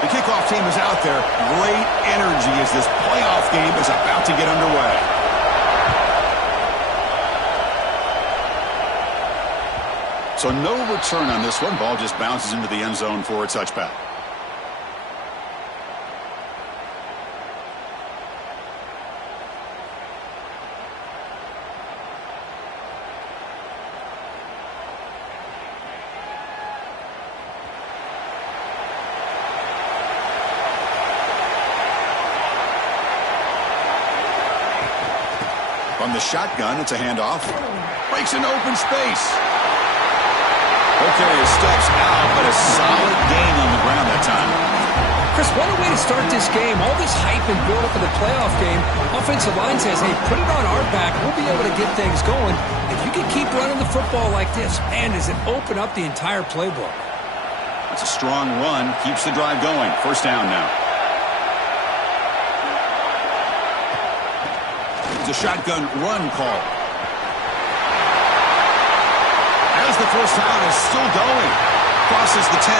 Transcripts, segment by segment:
The kickoff team is out there. Great energy as this playoff game is about to get underway. So no return on this one. Ball just bounces into the end zone for a touchback. From the shotgun, it's a handoff. Breaks an open space. Okay, his steps out, but a solid gain on the ground that time. Chris, what a way to start this game. All this hype and build-up for the playoff game. Offensive line says, hey, put it on our back. We'll be able to get things going. If you can keep running the football like this, man, does it open up the entire playbook. It's a strong run. Keeps the drive going. First down now. It's a shotgun run call. As the first down is still going. Crosses the 10.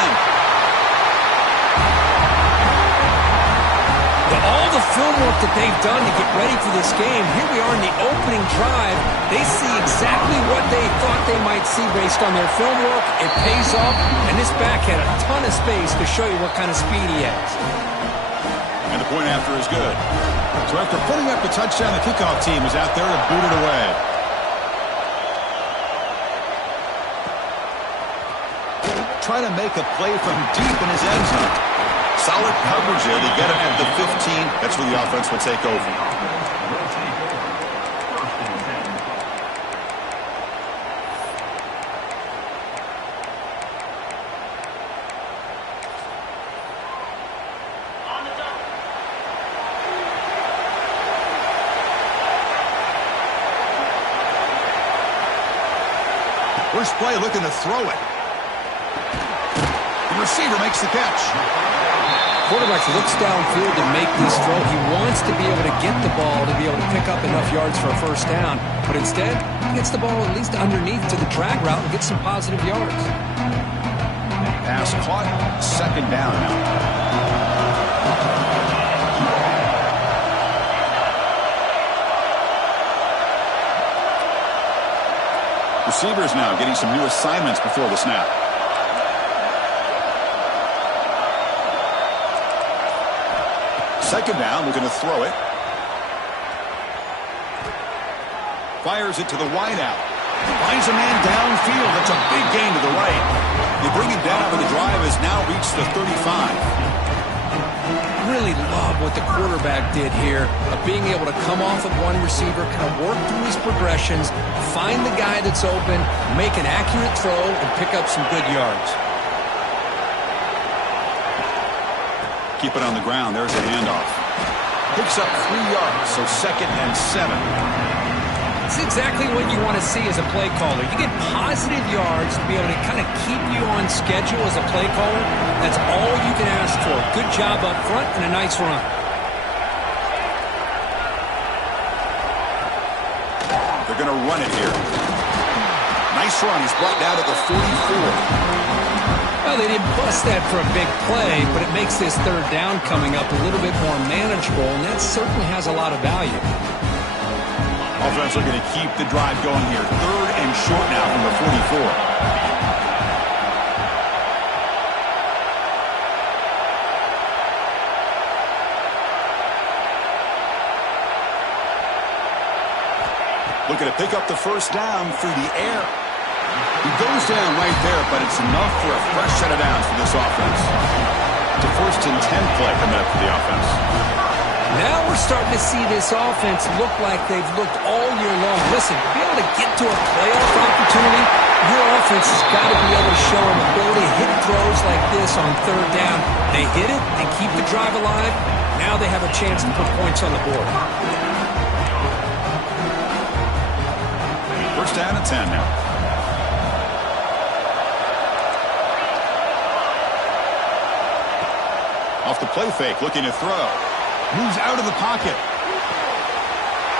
With all the film work that they've done to get ready for this game, here we are in the opening drive. They see exactly what they thought they might see based on their film work. It pays off, and this back had a ton of space to show you what kind of speed he has. And the point after is good. So after putting up the touchdown, the kickoff team is out there to boot it away. Try to make a play from deep in his end zone. Solid coverage there to get him at the 15. That's where the offense will take over. First play looking to throw it. The receiver makes the catch. Quarterback looks downfield to make this throw. He wants to be able to get the ball to be able to pick up enough yards for a first down. But instead, he gets the ball at least underneath to the drag route and gets some positive yards. Pass caught. Second down now. Receivers now getting some new assignments before the snap. Second down, looking to throw it. Fires it to the wideout. Finds a man downfield. That's a big gain to the right. They bring him down, but the drive has now reached the 35. Really love what the quarterback did here of being able to come off of one receiver, kind of work through his progressions, find the guy that's open, make an accurate throw, and pick up some good yards. Keep it on the ground. There's a handoff. Picks up 3 yards, so 2nd and 7. It's exactly what you want to see as a play caller. You get positive yards to be able to kind of keep you on schedule as a play caller. That's all you can ask for. Good job up front and a nice run. They're going to run it here. Nice run. He's brought down to the 44. Well, they didn't bust that for a big play, but it makes this third down coming up a little bit more manageable, and that certainly has a lot of value. Offense looking to keep the drive going here. 3rd and short now from the 44. Looking to pick up the first down through the air. He goes down right there, but it's enough for a fresh set of downs for this offense. It's a 1st and 10 play coming up for the offense. Now we're starting to see this offense look like they've looked all year long. Listen, to be able to get to a playoff opportunity, your offense has got to be able to show an ability to hit throws like this on 3rd down. They hit it, they keep the drive alive. Now they have a chance to put points on the board. First down and 10 now. Off the play fake, looking to throw. Moves out of the pocket.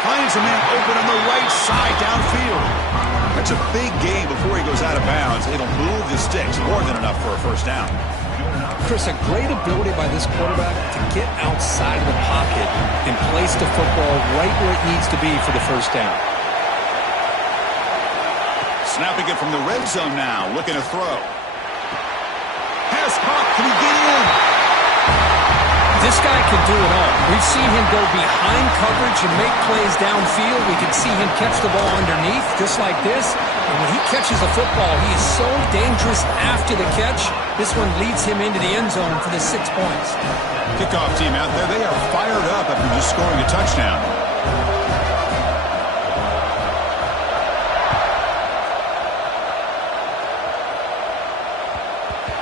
Finds a man open on the right side downfield. That's a big gain before he goes out of bounds. It'll move the sticks. More than enough for a first down. Chris, a great ability by this quarterback to get outside of the pocket and place the football right where it needs to be for the first down. Snapping it from the red zone now, looking to throw. Pass caught, can he get in? This guy can do it all. We've seen him go behind coverage and make plays downfield. We can see him catch the ball underneath, just like this. And when he catches the football, he is so dangerous after the catch. This one leads him into the end zone for the 6 points. Kickoff team out there, they are fired up after just scoring a touchdown.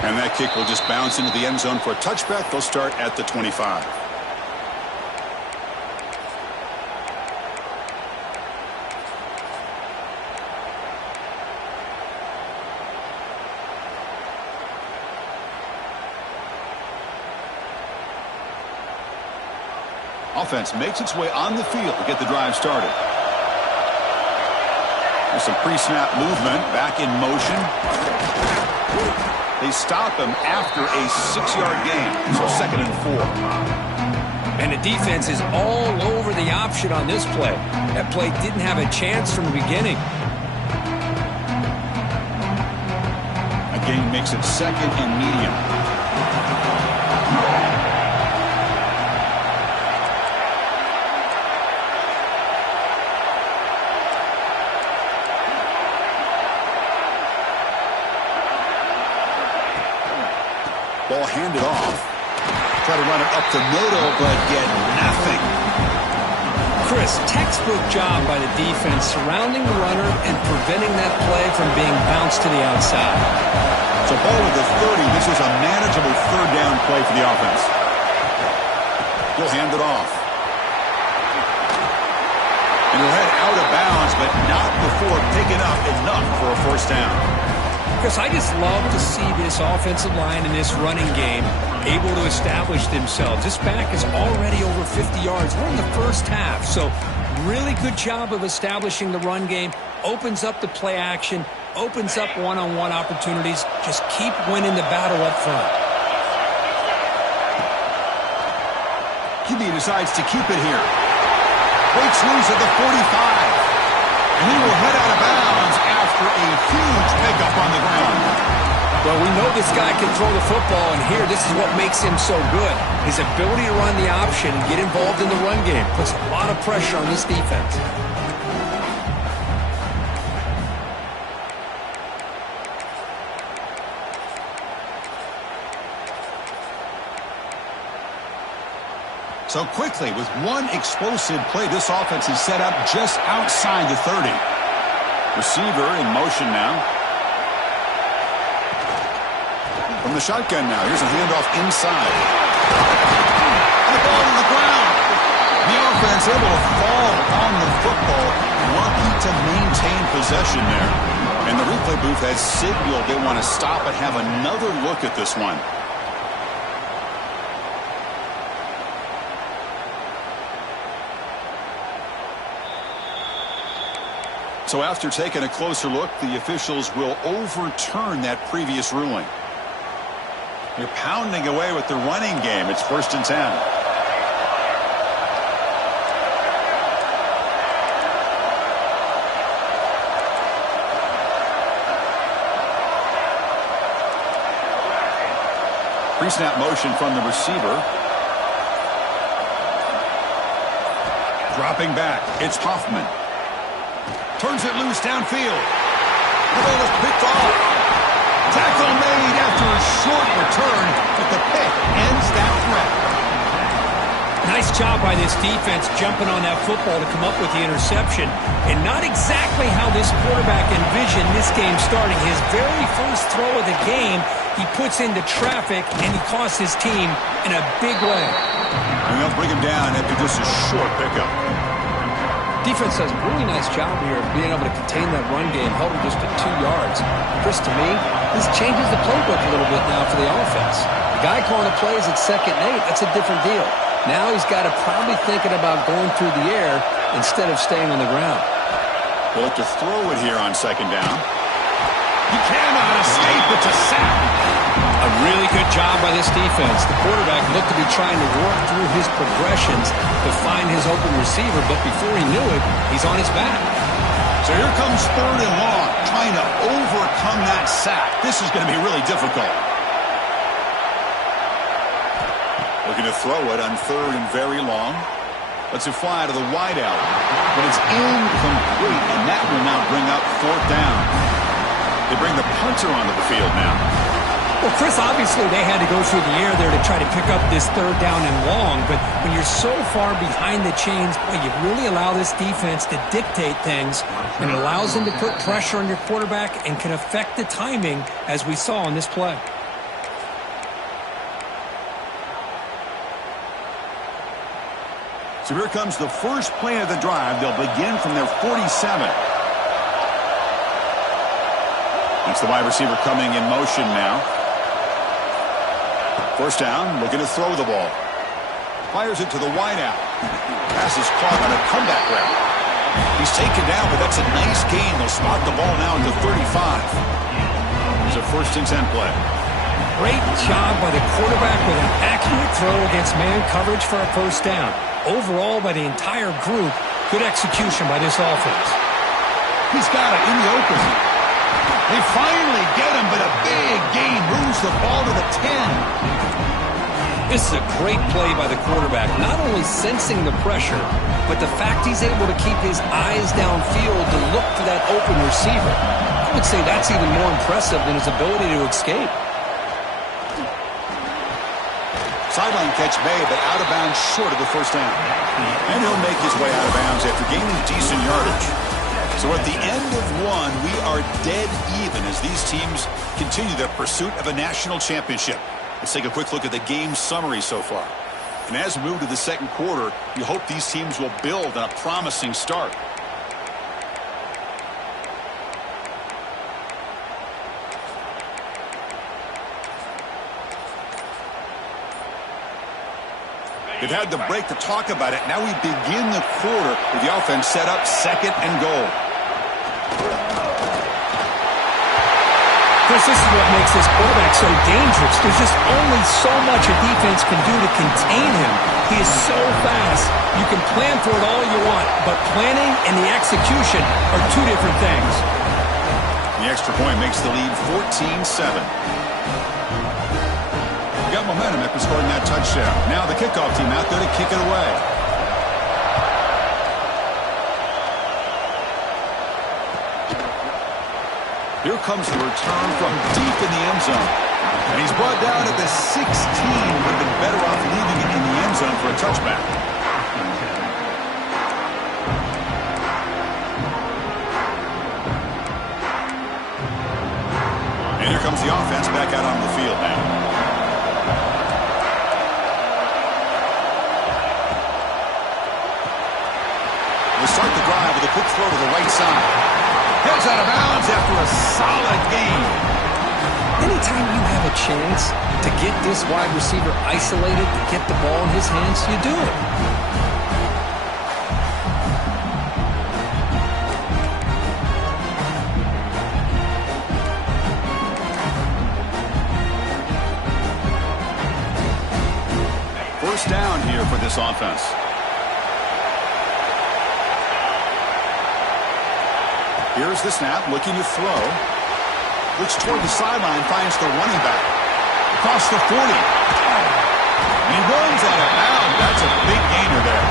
And that kick will just bounce into the end zone for a touchback. They'll start at the 25. Offense makes its way on the field to get the drive started. There's some pre-snap movement, back in motion. They stop him after a 6-yard gain, so 2nd and 4. And the defense is all over the option on this play. That play didn't have a chance from the beginning. A gain makes it 2nd and medium. Ball handed off. Try to run it up the middle, but get nothing. Chris, textbook job by the defense surrounding the runner and preventing that play from being bounced to the outside. So ball with the 30. This is a manageable 3rd down play for the offense. He'll hand it off. And he'll head out of bounds, but not before picking up enough for a 1st down. Chris, I just love to see this offensive line in this running game able to establish themselves. This back is already over 50 yards. We're in the first half, so really good job of establishing the run game. Opens up the play action, opens up one-on-one opportunities. Just keep winning the battle up front. QB decides to keep it here. Breaks loose at the 45. And he will head out of bounds after a huge pickup on the ground. Well, we know this guy can throw the football, and here, this is what makes him so good. His ability to run the option and get involved in the run game puts a lot of pressure on this defense. So quickly, with one explosive play, this offense is set up just outside the 30. Receiver in motion now. From the shotgun now, here's a handoff inside. And the ball on the ground. The offense able to fall on the football, lucky to maintain possession there. And the replay booth has signaled they want to stop and have another look at this one. So after taking a closer look, the officials will overturn that previous ruling. You're pounding away with the running game. It's 1st and 10. Pre-snap motion from the receiver. Dropping back. It's Hoffman. Turns it loose downfield. The ball is picked off. Tackle made after a short return, but the pick ends that threat. Nice job by this defense jumping on that football to come up with the interception. And not exactly how this quarterback envisioned this game starting. His very first throw of the game, he puts into traffic, and he costs his team in a big way. And they'll bring him down after just a short pickup. Defense does a really nice job here of being able to contain that run game, held him just to 2 yards. Chris, to me, this changes the playbook a little bit now for the offense. The guy calling the plays at 2nd and 8, that's a different deal. Now he's got to probably thinking about going through the air instead of staying on the ground. They'll look to throw it here on 2nd down. He cannot escape. It's a sack. A really good job by this defense. The quarterback looked to be trying to work through his progressions to find his open receiver, but before he knew it, he's on his back. So here comes 3rd and long, trying to overcome that sack. This is going to be really difficult. Looking to throw it on 3rd and very long. Lets it fly to the wideout. But it's incomplete, and that will now bring up 4th down. They bring the punter onto the field now. Well, Chris, obviously they had to go through the air there to try to pick up this 3rd down and long, but when you're so far behind the chains, boy, you really allow this defense to dictate things, and it allows them to put pressure on your quarterback and can affect the timing, as we saw on this play. So here comes the first play of the drive. They'll begin from their 47. It's the wide receiver coming in motion now. 1st down, looking to throw the ball. Fires it to the wideout. Pass is caught on a comeback route. He's taken down, but that's a nice gain. They'll spot the ball now at the 35. It's a 1st and 10 play. Great job by the quarterback with an accurate throw against man coverage for a 1st down. Overall, by the entire group, good execution by this offense. He's got it in the open. They finally get him, but a big gain moves the ball to the 10. This is a great play by the quarterback, not only sensing the pressure, but the fact he's able to keep his eyes downfield to look for that open receiver. I would say that's even more impressive than his ability to escape. Sideline catch made, but out of bounds short of the 1st down. And he'll make his way out of bounds after gaining decent yardage. So at the end of one, we are dead even as these teams continue their pursuit of a national championship. Let's take a quick look at the game summary so far. And as we move to the 2nd quarter, you hope these teams will build on a promising start. They've had the break to talk about it. Now we begin the quarter with the offense set up 2nd and goal. Chris, this is what makes this quarterback so dangerous. There's just only so much a defense can do to contain him. He is so fast. You can plan for it all you want, but planning and the execution are 2 different things. The extra point makes the lead 14-7. Got momentum after scoring that touchdown. Now the kickoff team out there to kick it away. Here comes the return from deep in the end zone. And he's brought down at the 16. Would have been better off leaving it in the end zone for a touchback. And here comes the offense back out on the field now. Start the drive with a quick throw to the right side. Gets out of bounds after a solid gain. Anytime you have a chance to get this wide receiver isolated, to get the ball in his hands, you do it. First down here for this offense. Here's the snap, looking to throw. Looks toward the sideline, finds the running back. Across the 40. And he runs out of bounds. That's a big gainer there.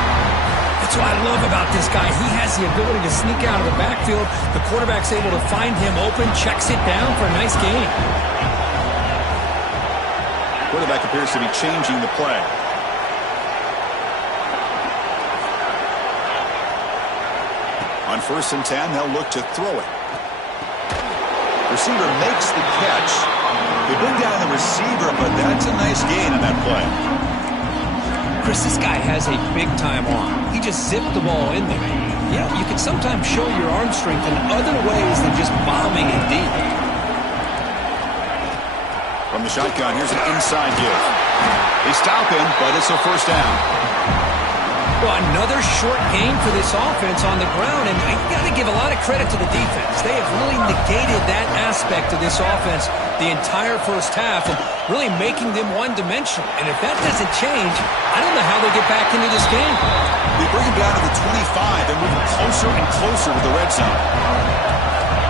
That's what I love about this guy. He has the ability to sneak out of the backfield. The quarterback's able to find him open, checks it down for a nice gain. Quarterback appears to be changing the play. On 1st and 10, they'll look to throw it. Receiver makes the catch. They bring down the receiver, but that's a nice gain on that play. Chris, this guy has a big-time arm. He just zipped the ball in there. You know, you can sometimes show your arm strength in other ways than just bombing it deep. From the shotgun, here's an inside give. They stop him, but it's a 1st down. Well, another short game for this offense on the ground, and you got to give a lot of credit to the defense. They have really negated that aspect of this offense the entire first half, and really making them one-dimensional. And if that doesn't change, I don't know how they get back into this game. They bring them down to the 25. They're moving closer and closer to the red zone.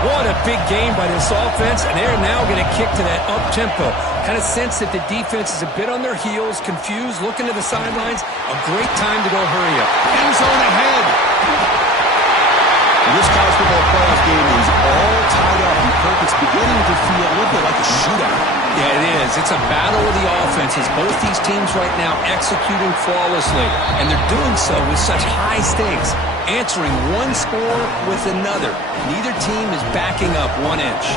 What a big game by this offense, and they're now going to kick to that up-tempo. Kind of sense that the defense is a bit on their heels, confused, looking to the sidelines. A great time to go hurry up. End zone ahead. This college football playoff game is all tied up. It's beginning to feel a little bit like a shootout. Yeah, it is. It's a battle of the offenses. Both these teams right now executing flawlessly, and they're doing so with such high stakes, answering one score with another. Neither team is backing up 1 inch.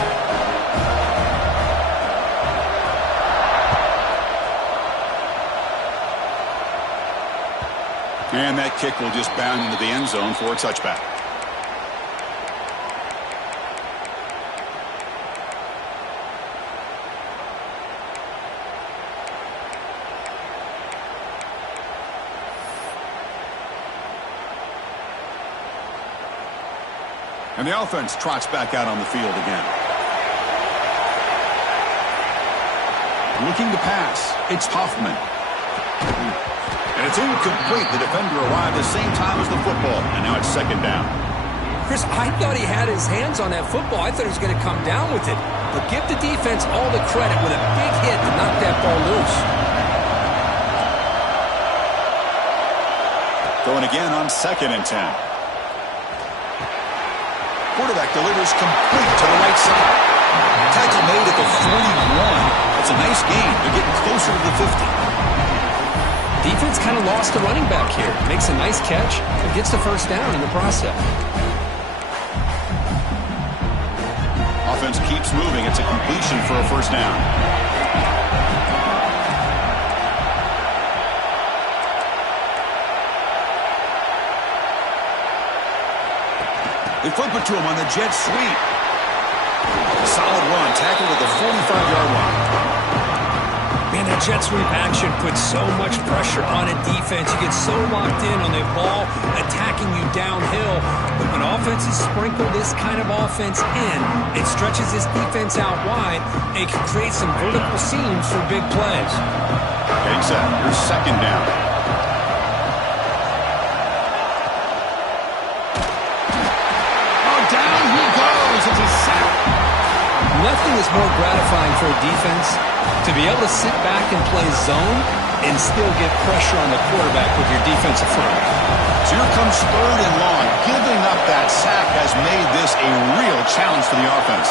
And that kick will just bound into the end zone for a touchback. And the offense trots back out on the field again. Looking to pass. It's Hoffman. And it's incomplete. The defender arrived at the same time as the football. And now it's second down. Chris, I thought he had his hands on that football. I thought he was going to come down with it. But give the defense all the credit with a big hit to knock that ball loose. Going again on 2nd and 10. Quarterback delivers complete to the right side. Tackle made at the 41. That's a nice gain. They're getting closer to the 50. Defense kind of lost the running back here. Makes a nice catch and gets the first down in the process. Offense keeps moving. It's a completion for a first down. They flip it to him on the jet sweep. Solid run. Tackled at the 45-yard line. Man, that jet sweep action puts so much pressure on a defense. You get so locked in on the ball attacking you downhill. But when offenses sprinkle this kind of offense in, it stretches this defense out wide. And it can create some vertical seams for big plays. Getting set. Here's second down. It's a sack. Nothing is more gratifying for a defense to be able to sit back and play zone and still get pressure on the quarterback with your defensive front. So here comes 3rd and long. Giving up that sack has made this a real challenge for the offense.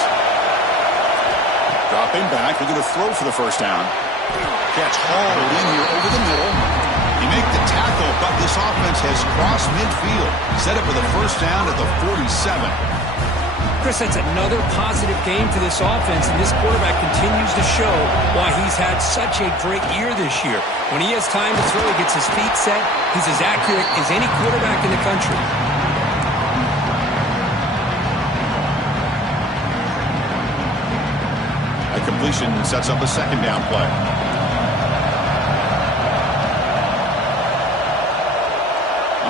Dropping back, looking to throw for the first down. Catch hauled in here over the middle. He make the tackle, but this offense has crossed midfield. Set up for the first down at the 47. Chris, that's another positive game for this offense, and this quarterback continues to show why he's had such a great year this year. When he has time to throw, he gets his feet set. He's as accurate as any quarterback in the country. A completion sets up a second down play.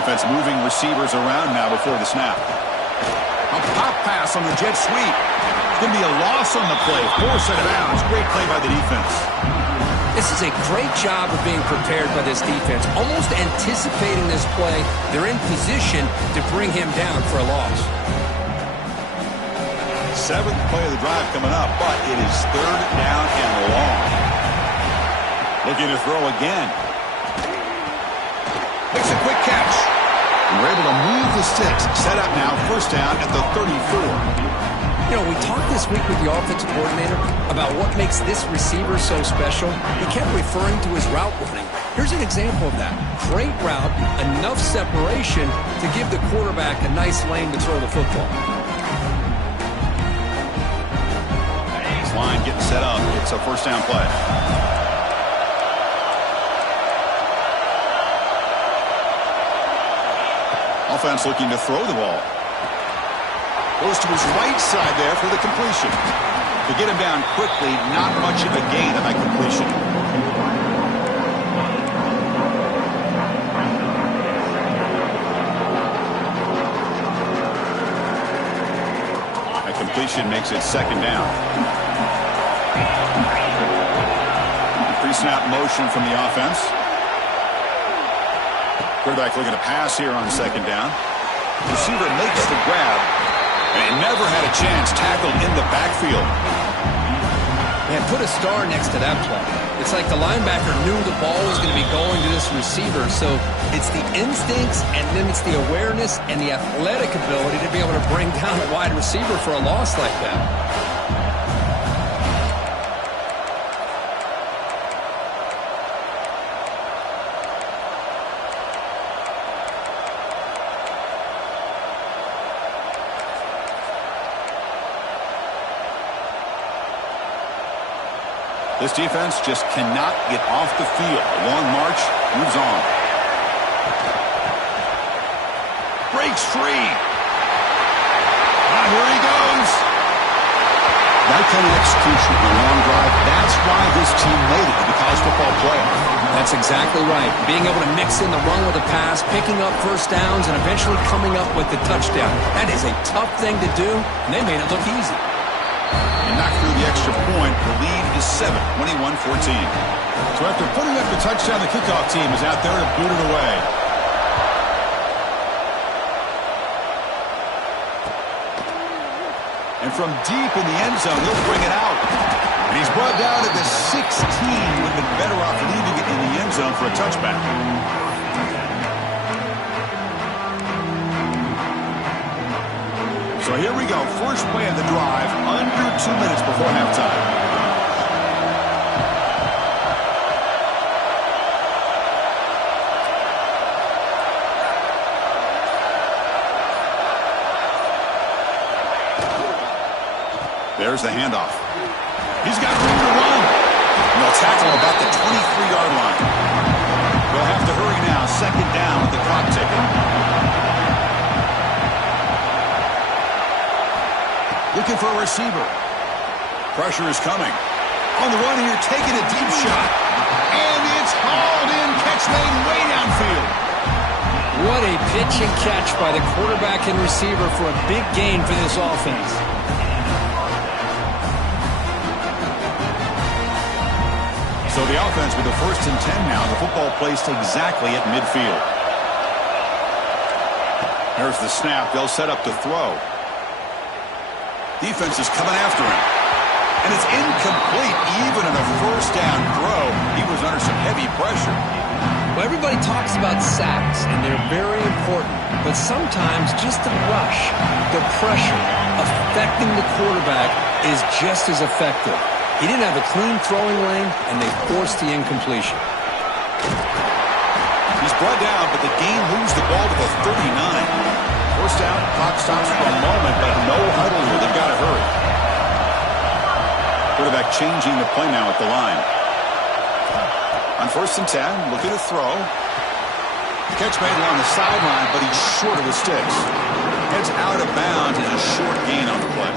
Offense moving receivers around now before the snap. A pop pass on the jet sweep. It's going to be a loss on the play. Force out of bounds. Great play by the defense. This is a great job of being prepared by this defense. Almost anticipating this play. They're in position to bring him down for a loss. 7th play of the drive coming up, but it is 3rd down and long. Looking to throw again. Makes a quick catch. And we're able to move the sticks. Set up now, first down at the 34. You know, we talked this week with the offensive coordinator about what makes this receiver so special. He kept referring to his route running. Here's an example of that. Great route, enough separation to give the quarterback a nice lane to throw the football. This line getting set up. It's a first down play. Offense looking to throw the ball. Goes to his right side there for the completion. To get him down quickly, not much of a gain on that completion. completion makes it second down. Pre-snap motion from the offense. Quarterback looking to pass here on second down. Receiver makes the grab, and he never had a chance, tackled in the backfield. Man, put a star next to that play. It's like the linebacker knew the ball was going to be going to this receiver, so it's the instincts, and then it's the awareness and the athletic ability to be able to bring down a wide receiver for a loss like that. This defense just cannot get off the field. A long march moves on. Breaks free. Here he goes. That kind of execution on a long drive, that's why this team made it to the college football playoff. That's exactly right. Being able to mix in the run with the pass, picking up first downs, and eventually coming up with the touchdown. That is a tough thing to do, and they made it look easy. And knocked through the extra point. The lead is 7, 21-14. So after putting up the touchdown, the kickoff team is out there to boot it away. And from deep in the end zone, he'll bring it out. And he's brought down at the 16. Would have been better off leaving it in the end zone for a touchback. So here we go. First play of the drive, under 2 minutes before halftime. There's the handoff. He's got room to run. And they'll tackle about the 23-yard line. They'll have to hurry now. Second down with the clock ticking. Looking for a receiver. Pressure is coming. On the run here, taking a deep shot. And it's hauled in. Catch made way downfield. What a pitch and catch by the quarterback and receiver for a big gain for this offense. So the offense with the 1st and 10 now. The football placed exactly at midfield. There's the snap. They'll set up to throw. Defense is coming after him. And it's incomplete. Even in a first down throw, he was under some heavy pressure. Well, everybody talks about sacks, and they're very important. But sometimes just the rush, the pressure, affecting the quarterback is just as effective. He didn't have a clean throwing lane, and they forced the incompletion. He's brought down, but the game moves the ball to the 39. First down, clock stops for a moment, but no huddle here. They've got to hurry. Quarterback changing the play now at the line. On 1st and 10, looking to throw. Catch made along the sideline, but he's short of the sticks. Heads out of bounds as a short gain on the play.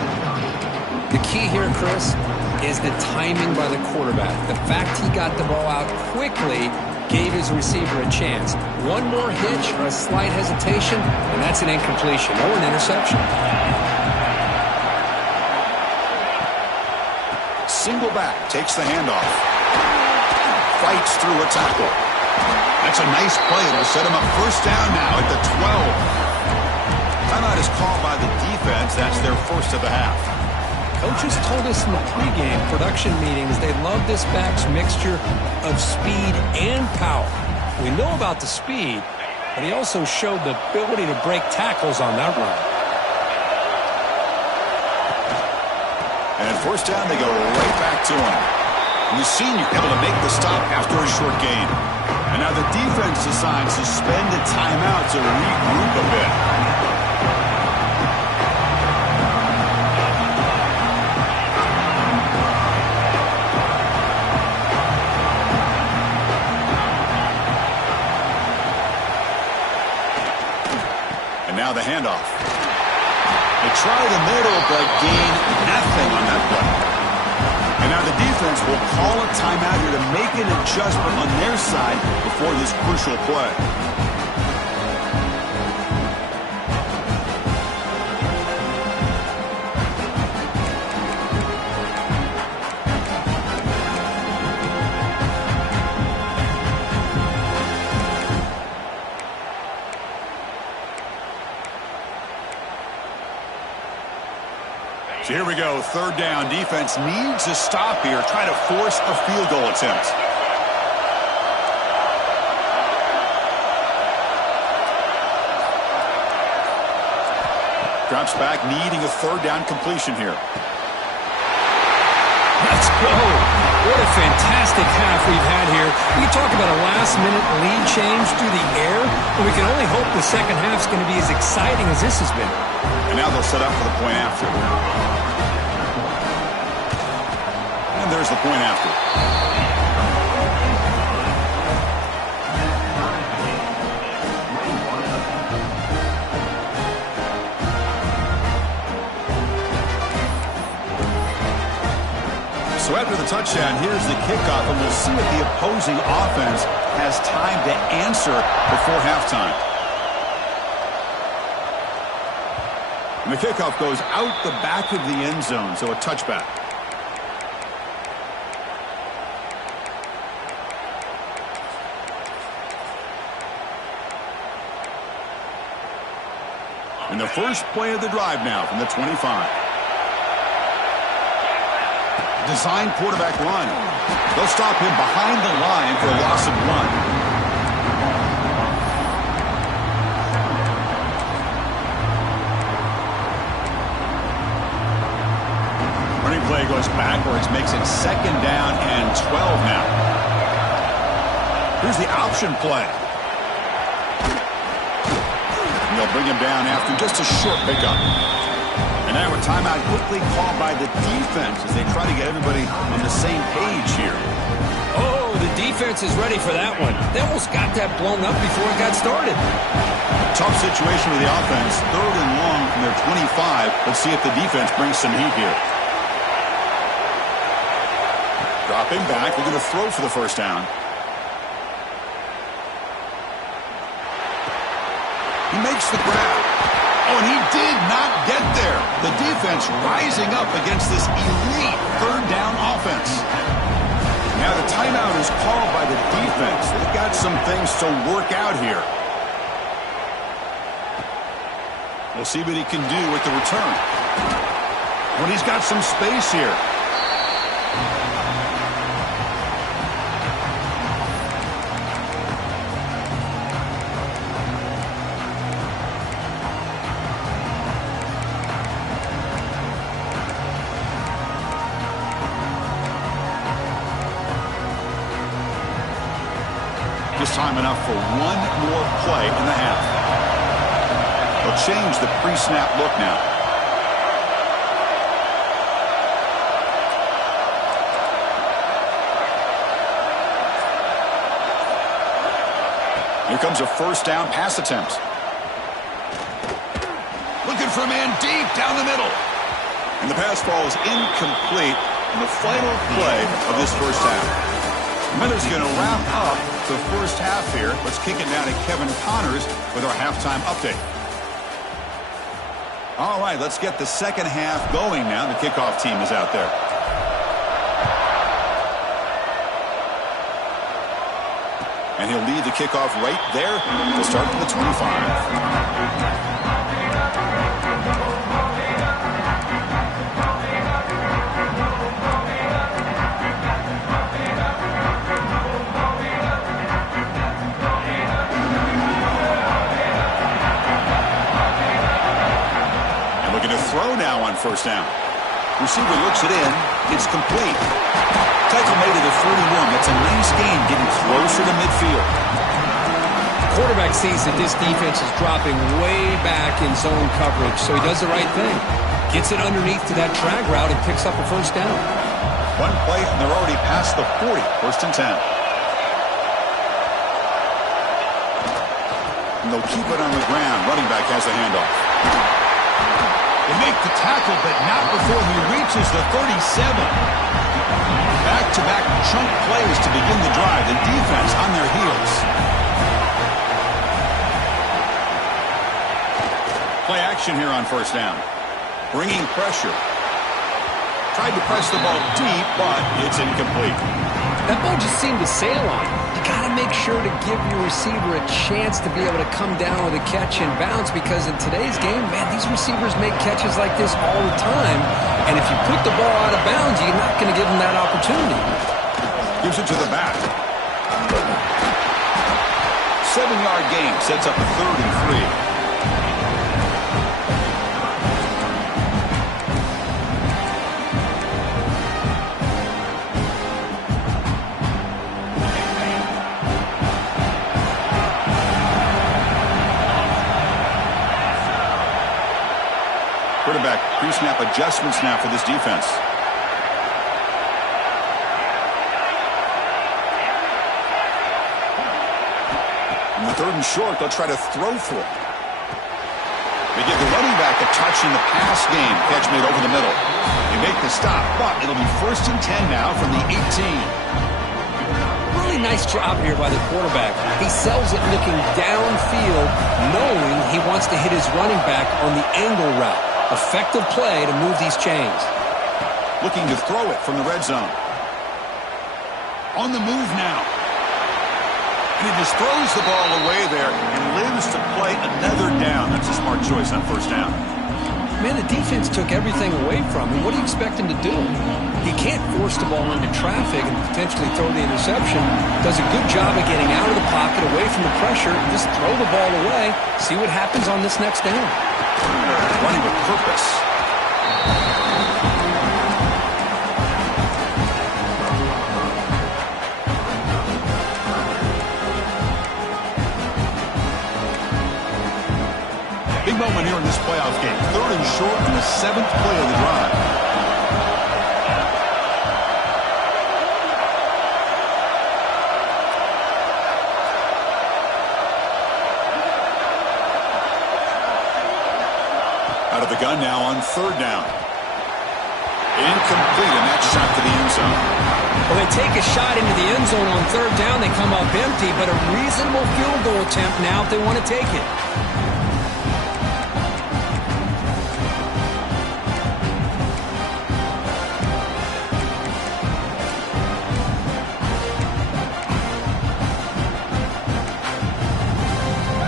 The key here, Chris, is the timing by the quarterback. The fact he got the ball out quickly gave his receiver a chance. One more hitch or a slight hesitation, and that's an incompletion or an interception. Single back, takes the handoff. Fights through a tackle. That's a nice play. It'll set him up first down now at the 12. Timeout is called by the defense. That's their first of the half. Coaches told us in the pregame production meetings they love this back's mixture of speed and power. We know about the speed, but he also showed the ability to break tackles on that run. And first down, they go right back to him. And the senior able to make the stop after a short gain. And now the defense decides to spend a timeout to regroup a bit. Now the handoff. They try the middle, but gain nothing on that play. And now the defense will call a timeout here to make an adjustment on their side before this crucial play. So here we go, third down. Defense needs a stop here. Try to force a field goal attempt. Drops back, needing a third down completion here. Let's go. What a fantastic half we've had here. We can talk about a last-minute lead change through the air, but we can only hope the second half's going to be as exciting as this has been. And now they'll set up for the point after. And there's the point after. So after the touchdown, here's the kickoff, and we'll see if the opposing offense has time to answer before halftime. And the kickoff goes out the back of the end zone, so a touchback. And the first play of the drive now from the 25. Design quarterback run. They'll stop him behind the line for a loss of 1. Running play goes backwards, makes it second down and 12 now. Here's the option play. And they'll bring him down after just a short pickup. And now a timeout quickly called by the defense as they try to get everybody on the same page here. Oh, the defense is ready for that one. They almost got that blown up before it got started. Tough situation with the offense. Third and long from their 25. Let's see if the defense brings some heat here. Dropping back. They're going to throw for the first down. He makes the grab. Oh, and he did not get there. The defense rising up against this elite third down offense. Now the timeout is called by the defense. They've got some things to work out here. We'll see what he can do with the return. When he's got some space here. Just time enough for one more play in the half. They'll change the pre-snap look now. Here comes a first down pass attempt. Looking for a man deep down the middle. And the pass falls incomplete in the final play of this first half. Miller's going to wrap up the first half here. Let's kick it down to Kevin Connors with our halftime update. All right, let's get the second half going now. The kickoff team is out there. And he'll lead the kickoff right there to start from the 25. Throw now on first down. Receiver looks it in. It's complete. Tackle made at the 41. That's a nice gain, getting closer to midfield. The quarterback sees that this defense is dropping way back in zone coverage, so he does the right thing. Gets it underneath to that drag route and picks up a first down. One play, and they're already past the 40. First and 10. And they'll keep it on the ground. Running back has the handoff. They make the tackle, but not before he reaches the 37. Back-to-back chunk plays to begin the drive. The defense on their heels. Play action here on first down. Bringing pressure. Tried to press the ball deep, but it's incomplete. That ball just seemed to sail on him. you got to make sure to give your receiver a chance to be able to come down with a catch and bounce, because in today's game, man, these receivers make catches like this all the time. And if you put the ball out of bounds, you're not going to give them that opportunity. Gives it to the back. 7-yard gain sets up a 3rd and 3. Quarterback pre-snap adjustments now for this defense. In the 3rd and short, they'll try to throw for it. They give the running back a touch in the pass game. Catch made over the middle. They make the stop, but it'll be 1st and 10 now from the 18. Really nice job here by the quarterback. He sells it looking downfield, knowing he wants to hit his running back on the angle route. Effective play to move these chains. Looking to throw it from the red zone. On the move now. And he just throws the ball away there and lives to play another down. That's a smart choice on 1st down. Man, the defense took everything away from him. What do you expect him to do? He can't force the ball into traffic and potentially throw the interception. Does a good job of getting out of the pocket, away from the pressure, and just throw the ball away. See what happens on this next down. Running with purpose. Big moment here in this playoff game. 3rd and short in the 7th play of the drive. Out of the gun now on 3rd down. Incomplete, and that shot to the end zone. Well, they take a shot into the end zone on 3rd down. They come up empty, but a reasonable field goal attempt now if they want to take it.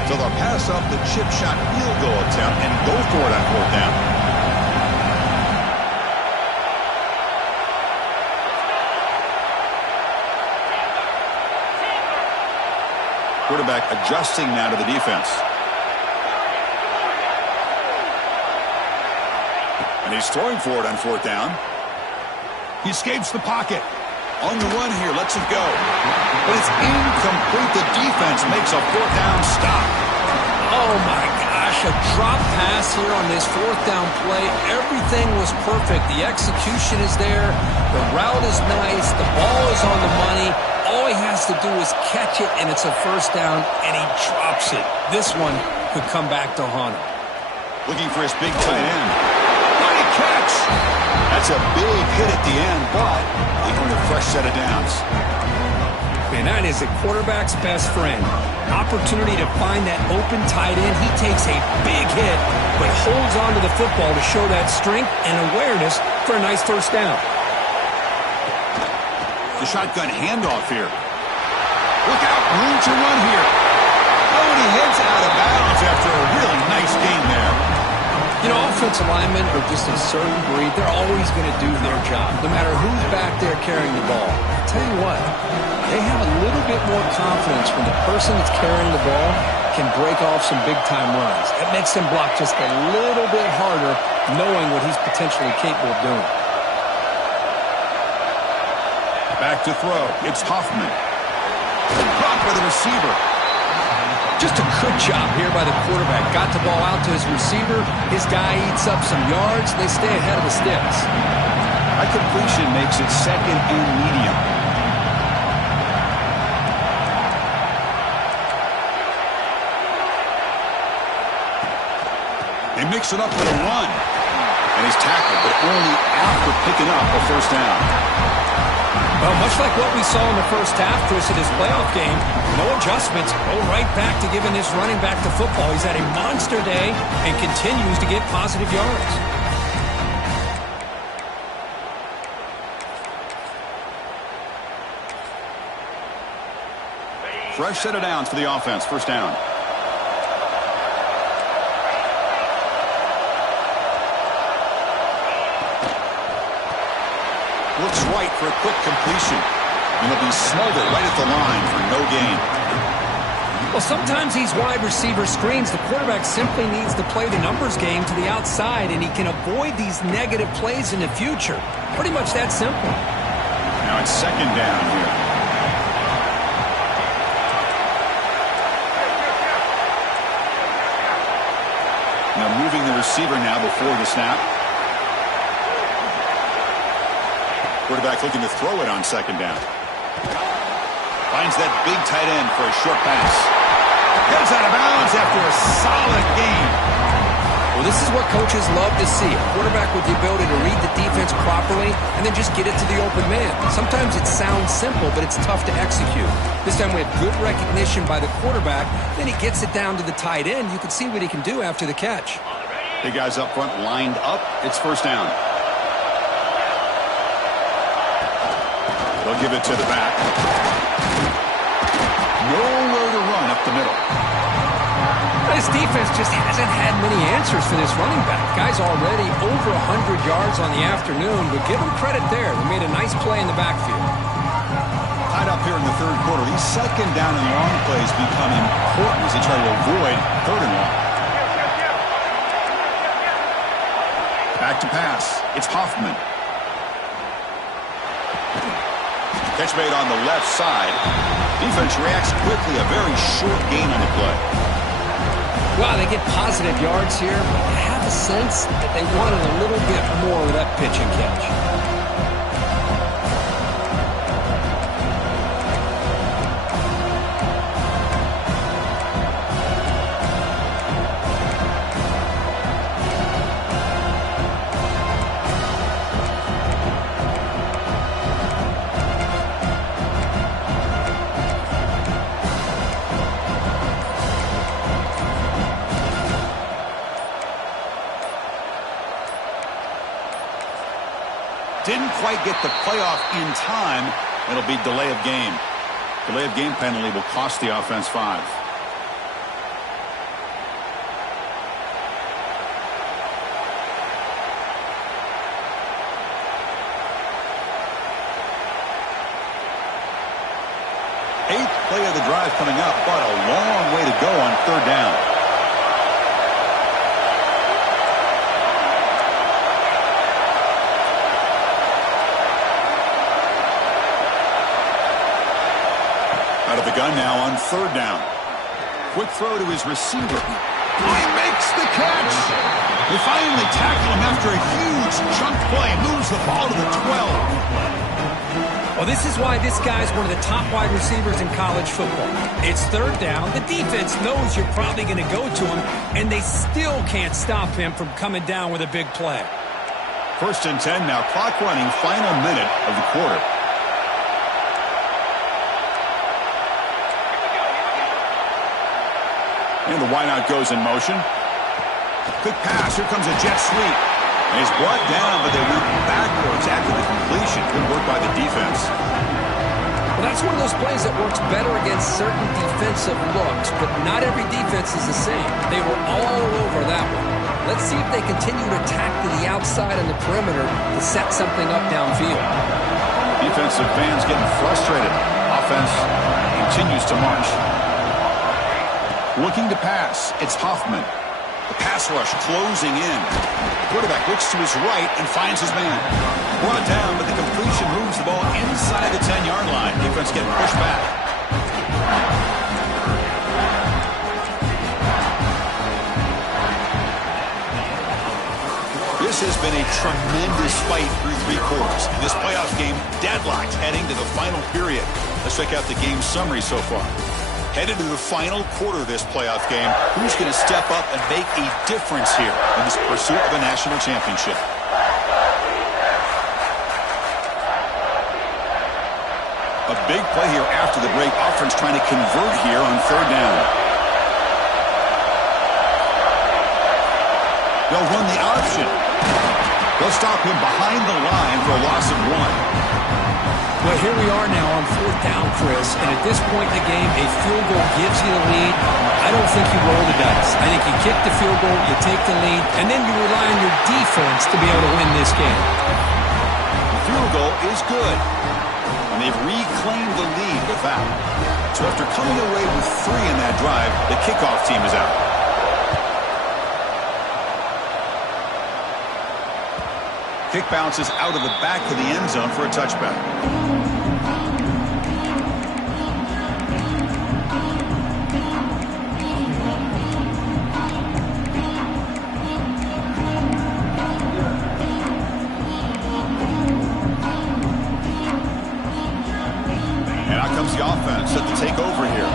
So they'll pass up the chip shot field goal attempt and go for it on 4th down. Quarterback adjusting now to the defense. And he's throwing for it on 4th down. He escapes the pocket. On the run here, lets it go. But it's incomplete. The defense makes a 4th down stop. Oh, my gosh, a drop pass here on this 4th down play. Everything was perfect. The execution is there. The route is nice. The ball is on the money. All he has to do is catch it, and it's a 1st down, and he drops it. This one could come back to haunt him. Looking for his big tight end. Nice catch. That's a big hit at the end, but they earn a fresh set of downs. And that is a quarterback's best friend. Opportunity to find that open tight end. He takes a big hit, but holds on to the football to show that strength and awareness for a nice 1st down. The shotgun handoff here. Look out, room to run here. Oh, and he heads out of bounds after a really nice game there. You know, offensive linemen are just a certain breed. They're always going to do their job, no matter who's back there carrying the ball. I'll tell you what, they have a little bit more confidence when the person that's carrying the ball can break off some big-time runs. It makes him block just a little bit harder, knowing what he's potentially capable of doing. Back to throw. It's Hoffman. Caught by the receiver. Just a good job here by the quarterback. Got the ball out to his receiver. His guy eats up some yards. They stay ahead of the sticks. That completion makes it 2nd and medium. They mix it up with a run. And he's tackled, but only after picking up a 1st down. Well, much like what we saw in the 1st half, Chris, of this playoff game, no adjustments. Go right back to giving this running back the football. He's had a monster day and continues to get positive yards. Fresh set of downs for the offense. First down. Looks right for a quick completion. And he'll be smothered right at the line for no gain. Well, sometimes these wide receiver screens, the quarterback simply needs to play the numbers game to the outside, and he can avoid these negative plays in the future. Pretty much that simple. Now it's second down here. Now moving the receiver now before the snap. Quarterback looking to throw it on second down. Finds that big tight end for a short pass. Gets out of bounds after a solid gain. Well, this is what coaches love to see. A quarterback with the ability to read the defense properly and then just get it to the open man. Sometimes it sounds simple, but it's tough to execute. This time we have good recognition by the quarterback. Then he gets it down to the tight end. You can see what he can do after the catch. Big guys up front lined up. It's first down. They'll give it to the back. Nowhere to run up the middle. This defense just hasn't had many answers for this running back. Guy's already over 100 yards on the afternoon, but give him credit there. They made a nice play in the backfield. Tied up here in the third quarter. These second down and long plays become important as they try to avoid third and long. Back to pass. It's Hoffman. Catch made on the left side. Defense reacts quickly. A very short gain on the play. Wow, they get positive yards here, but I have a sense that they wanted a little bit more with that pitch and catch. Didn't quite get the playoff in time. It'll be delay of game. Delay of game penalty will cost the offense 5. Eighth play of the drive coming up, but a long way to go on third down. Out of the gun now on third down. Quick throw to his receiver. Oh, he makes the catch. They finally tackle him after a huge chunk play. Moves the ball to the 12. Well, this is why this guy's one of the top wide receivers in college football. It's third down. The defense knows you're probably going to go to him, and they still can't stop him from coming down with a big play. First and 10 now. Clock running. Final minute of the quarter. And the wideout goes in motion. Quick pass. Here comes a jet sweep. And he's brought down, but they move backwards after the completion. Good work by the defense. Well, that's one of those plays that works better against certain defensive looks, but not every defense is the same. They were all over that one. Let's see if they continue to attack to the outside on the perimeter to set something up downfield. Defensive fans getting frustrated. Offense continues to march. Looking to pass. It's Hoffman. The pass rush closing in. The quarterback looks to his right and finds his man. Brought down, but the completion moves the ball inside the 10-yard line. Defense getting pushed back. This has been a tremendous fight through 3 quarters. In this playoff game, deadlocked heading to the final period. Let's check out the game summary so far. Headed to the final quarter of this playoff game, who's going to step up and make a difference here in this pursuit of a national championship? A big play here after the break. Offense trying to convert here on third down. They'll run the option. They'll stop him behind the line for a loss of 1. Well, here we are now on 4th down, Chris, and at this point in the game, a field goal gives you the lead. I don't think you roll the dice. I think you kick the field goal, you take the lead, and then you rely on your defense to be able to win this game. The field goal is good, and they've reclaimed the lead with that. So after coming away with 3 in that drive, the kickoff team is out. Kick bounces out of the back of the end zone for a touchback. And out comes the offense set to take over here.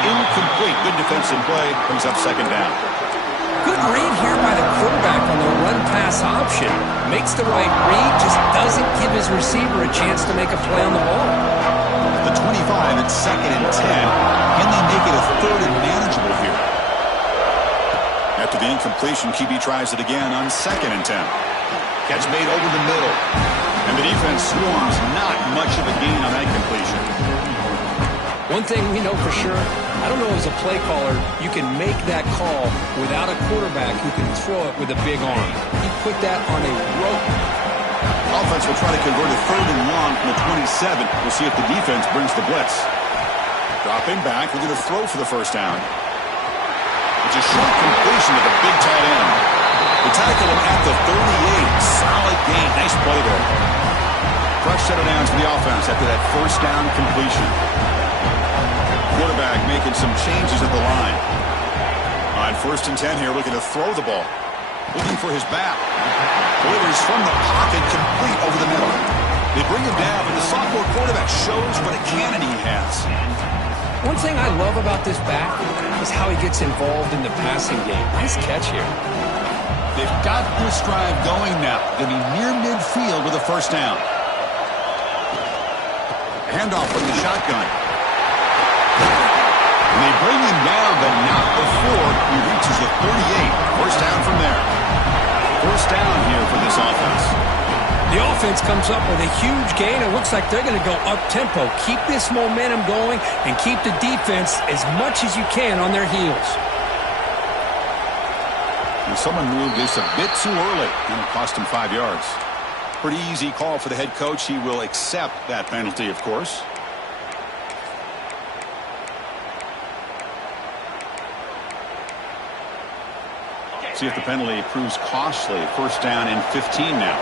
Incomplete. Good defensive play. Brings up 2nd down. Good read here by the quarterback on the run-pass option. Makes the right read, just doesn't give his receiver a chance to make a play on the ball. The 25, it's 2nd and 10. Can they make it a 3rd and manageable here? After the incompletion, QB tries it again on 2nd and 10. Catch made over the middle. And the defense swarms. Not much of a gain on that completion. One thing we know for sure, I don't know as a play caller, you can make that call without a quarterback who can throw it with a big arm. He put that on a rope. Offense will try to convert a 3rd and long from the 27. We'll see if the defense brings the blitz. Dropping back, we're going to throw for the 1st down. It's a short completion to the big tight end. They tackle him at the 38. Solid gain. Nice play there. Fresh set of downs for the offense after that 1st down completion. Quarterback making some changes at the line. On 1st and 10 here, looking to throw the ball. Looking for his back. Delivers from the pocket, complete over the middle. They bring him down, but the sophomore quarterback shows what a cannon he has. One thing I love about this back is how he gets involved in the passing game. Nice catch here. They've got this drive going now. Going to be near midfield with a 1st down. Handoff from the shotgun. And they bring him down, but not before he reaches the 38. 1st down from there. 1st down here for this offense. The offense comes up with a huge gain. It looks like they're going to go up-tempo. Keep this momentum going and keep the defense as much as you can on their heels. And someone moved this a bit too early, and it cost him 5 yards. Pretty easy call for the head coach. He will accept that penalty, of course. See if the penalty proves costly. 1st down and 15 now.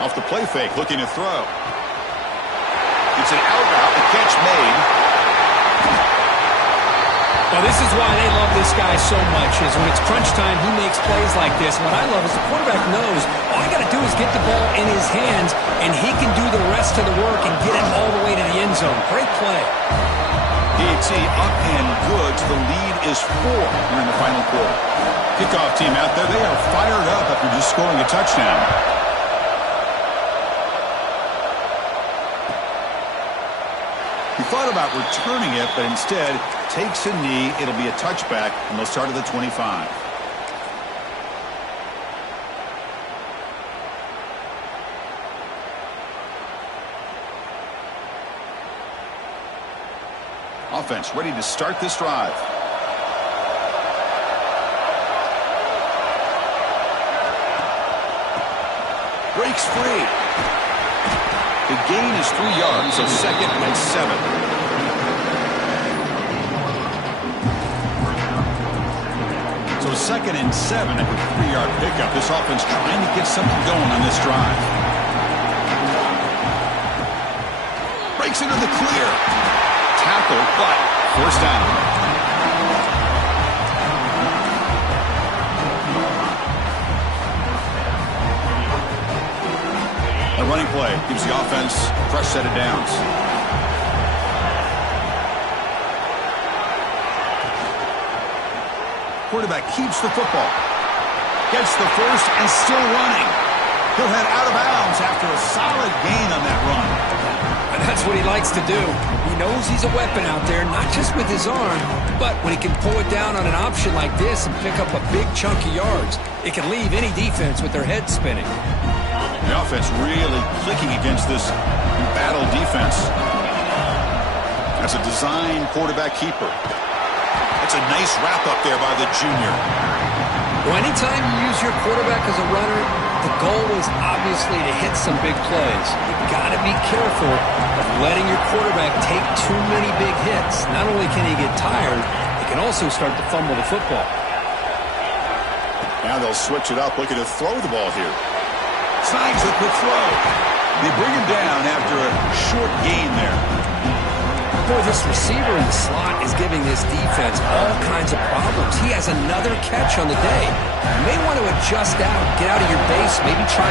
Off the play fake, looking to throw. It's an out route, the catch made. Well, this is why they love this guy so much, is when it's crunch time, he makes plays like this. What I love is the quarterback knows all I got to do is get the ball in his hands, and he can do the rest of the work and get it all the way to the end zone. Great play. DT up and good. The lead is 4 here in the final quarter. Kickoff team out there, they are fired up after just scoring a touchdown. He thought about returning it, but instead takes a knee. It'll be a touchback, and they'll start at the 25. Offense ready to start this drive. Breaks free. The gain is 3 yards, so 2nd and 7. So 2nd and 7 after a 3-yard pickup. This offense trying to get something going on this drive. Breaks into the clear. Tackled, but 1st down. A running play gives the offense a fresh set of downs. Quarterback keeps the football. Gets the first and still running. He'll head out of bounds after a solid gain on that run. And that's what he likes to do. He knows he's a weapon out there, not just with his arm, but when he can pull it down on an option like this and pick up a big chunk of yards, it can leave any defense with their head spinning. The offense really clicking against this battle defense. That's a design quarterback keeper. That's a nice wrap-up there by the junior. Well, anytime you use your quarterback as a runner, the goal is obviously to hit some big plays. You've got to be careful of letting your quarterback take too many big hits. Not only can he get tired, he can also start to fumble the football. Now they'll switch it up, looking to throw the ball here. Signs a quick throw. They bring him down after a short gain there. Boy, this receiver in the slot is giving this defense all kinds of problems. He has another catch on the day. You may want to adjust out, get out of your base, maybe try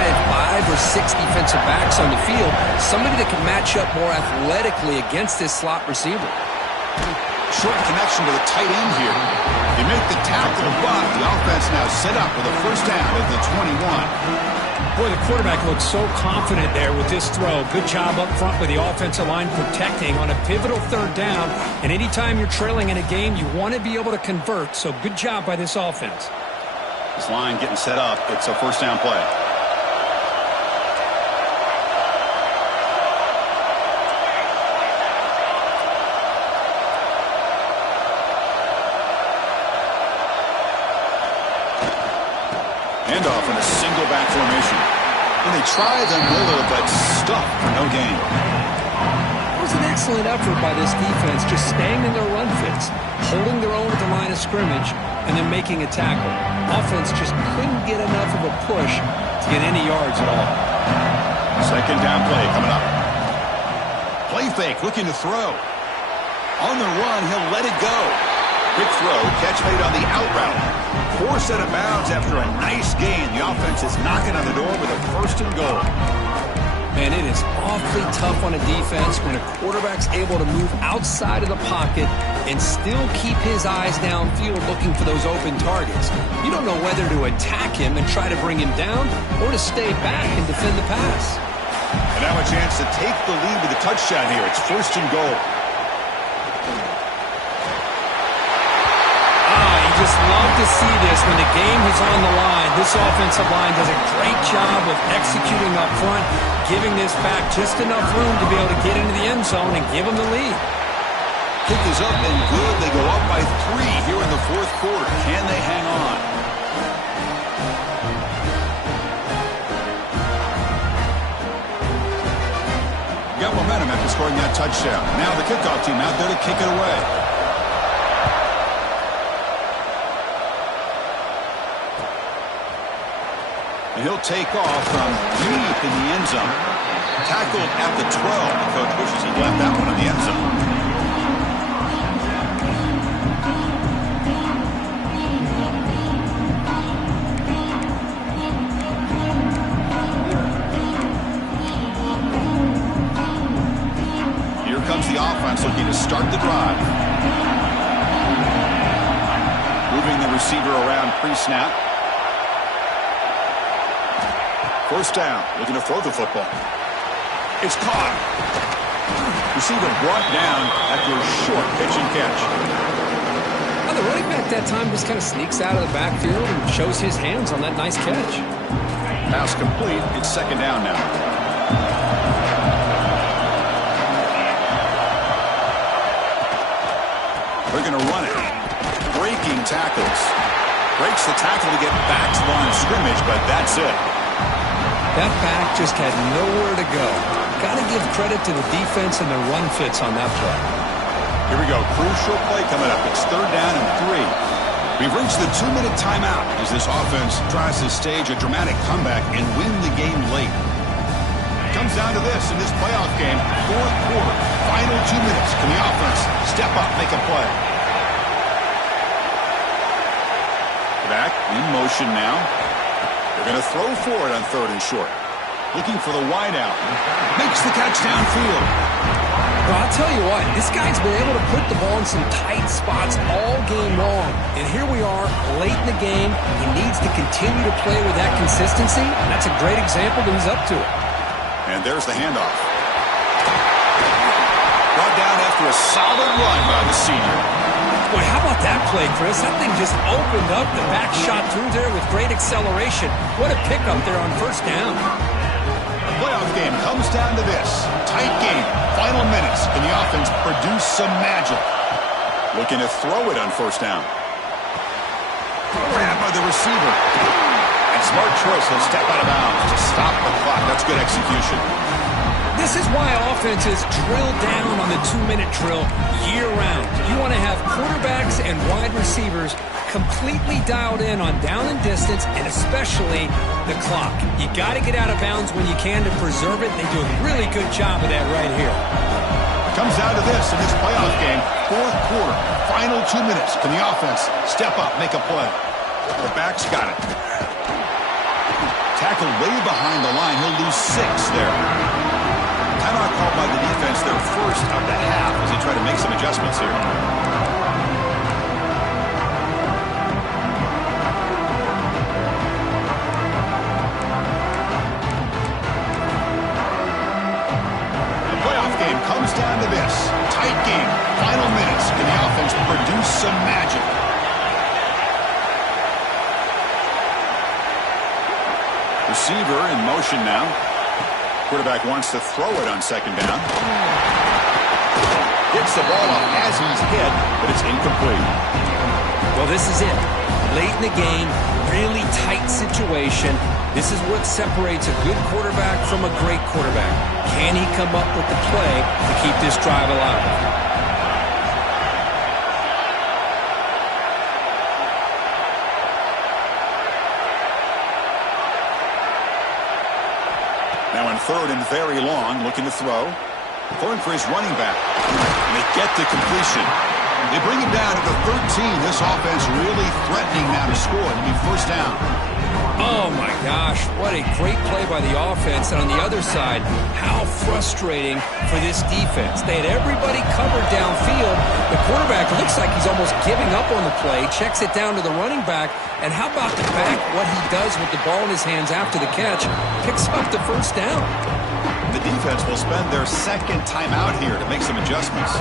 5 or 6 defensive backs on the field, somebody that can match up more athletically against this slot receiver. Short connection to the tight end here. They make the tackle, but the offense now set up with a first down at the 21. Boy, the quarterback looks so confident there with this throw. Good job up front with the offensive line protecting on a pivotal third down. And anytime you're trailing in a game, you want to be able to convert. So good job by this offense. This line getting set up. It's a first down play. Handoff in a single back formation. And they try the middle, but stuck for no gain. It was an excellent effort by this defense, just staying in their run fits, holding their own at the line of scrimmage, and then making a tackle. Offense just couldn't get enough of a push to get any yards at all. Second down play coming up. Play fake, looking to throw. On the run, he'll let it go. Quick throw, catch made on the out route. Forced out of bounds after a nice gain. The offense is knocking on the door with a first and goal. Man, it is awfully tough on a defense when a quarterback's able to move outside of the pocket and still keep his eyes downfield looking for those open targets. You don't know whether to attack him and try to bring him down or to stay back and defend the pass. And now a chance to take the lead with a touchdown here. It's first and goal. Just love to see this when the game is on the line. This offensive line does a great job of executing up front, giving this back just enough room to be able to get into the end zone and give them the lead. Kick is up and good. They go up by 3 here in the fourth quarter. Can they hang on? Got momentum after scoring that touchdown. Now the kickoff team out there to kick it away. And he'll take off from deep in the end zone. Tackled at the 12. The coach wishes he left that one in the end zone. Here comes the offense looking to start the drive. Moving the receiver around pre-snap. First down, looking to throw the football. It's caught. Receiver brought down after a short pitch and catch. Well, the running back that time just kind of sneaks out of the backfield and shows his hands on that nice catch. Pass complete. It's second down now. They're going to run it. Breaking tackles. Breaks the tackle to get back to the line of scrimmage, but that's it. That back just had nowhere to go. Got to give credit to the defense and the run fits on that play. Here we go. Crucial play coming up. It's third down and 3. We've reached the 2-minute timeout as this offense tries to stage a dramatic comeback and win the game late. It comes down to this in this playoff game. Fourth quarter. Final 2 minutes. Can the offense step up, make a play? Back in motion now. They're going to throw for it on third and short. Looking for the wide out. Makes the catch downfield. Well, I'll tell you what, this guy's been able to put the ball in some tight spots all game long. And here we are, late in the game. He needs to continue to play with that consistency. And that's a great example that he's up to it. And there's the handoff. Brought down after a solid run by the senior. Boy, how about that play, Chris? That thing just opened up. The back shot through there with great acceleration. What a pickup there on first down. The playoff game comes down to this. Tight game. Final minutes. Can the offense produce some magic? Looking to throw it on first down. Grabbed by the receiver. And smart choice. He'll step out of bounds to stop the clock. That's good execution. This is why offenses drill down on the 2-minute drill year-round. You want to have quarterbacks and wide receivers completely dialed in on down and distance, and especially the clock. You got to get out of bounds when you can to preserve it. They do a really good job of that right here. Comes down to this in this playoff game. Fourth quarter, final 2 minutes. Can the offense step up, make a play? The back's got it. Tackled way behind the line. He'll lose 6 there. Timeout called by the defense, their first of the half, as they try to make some adjustments here. The playoff game comes down to this. Tight game, final minutes. Can the offense produce some magic? Receiver in motion now. Quarterback wants to throw it on second down. Gets the ball off as he's hit, but it's incomplete. Well, this is it. Late in the game, really tight situation. This is what separates a good quarterback from a great quarterback. Can he come up with the play to keep this drive alive? Now on third and very long, looking to throw. Throwing for his running back. And they get to completion. They bring him down to the 13. This offense really threatening now to score. It'll be first down. Oh, my gosh. What a great play by the offense. And on the other side, how frustrating for this defense. They had everybody covered downfield. The quarterback looks like he's almost giving up on the play. Checks it down to the running back. And how about the back, what he does with the ball in his hands after the catch? Picks up the first down. The defense will spend their second timeout here to make some adjustments.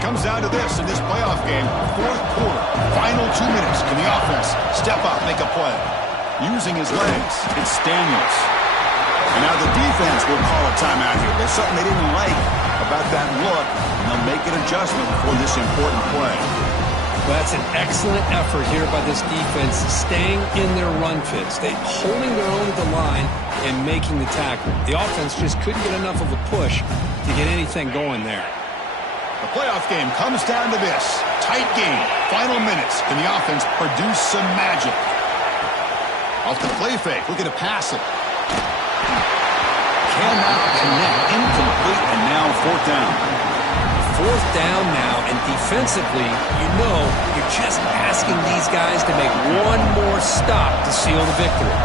Comes down to this in this playoff game. Fourth quarter, final 2 minutes. Can the offense step up, make a play? Using his legs, it's Daniels. And now the defense will call a timeout here. There's something they didn't like about that look, and they'll make an adjustment for this important play. Well, that's an excellent effort here by this defense, staying in their run fits. They holding their own at the line and making the tackle. The offense just couldn't get enough of a push to get anything going there. The playoff game comes down to this. Tight game, final minutes. Can the offense produce some magic? Off the play fake, looking to pass it. Cannot connect, incomplete, and now fourth down. Fourth down now, and defensively, you know you're just asking these guys to make one more stop to seal the victory.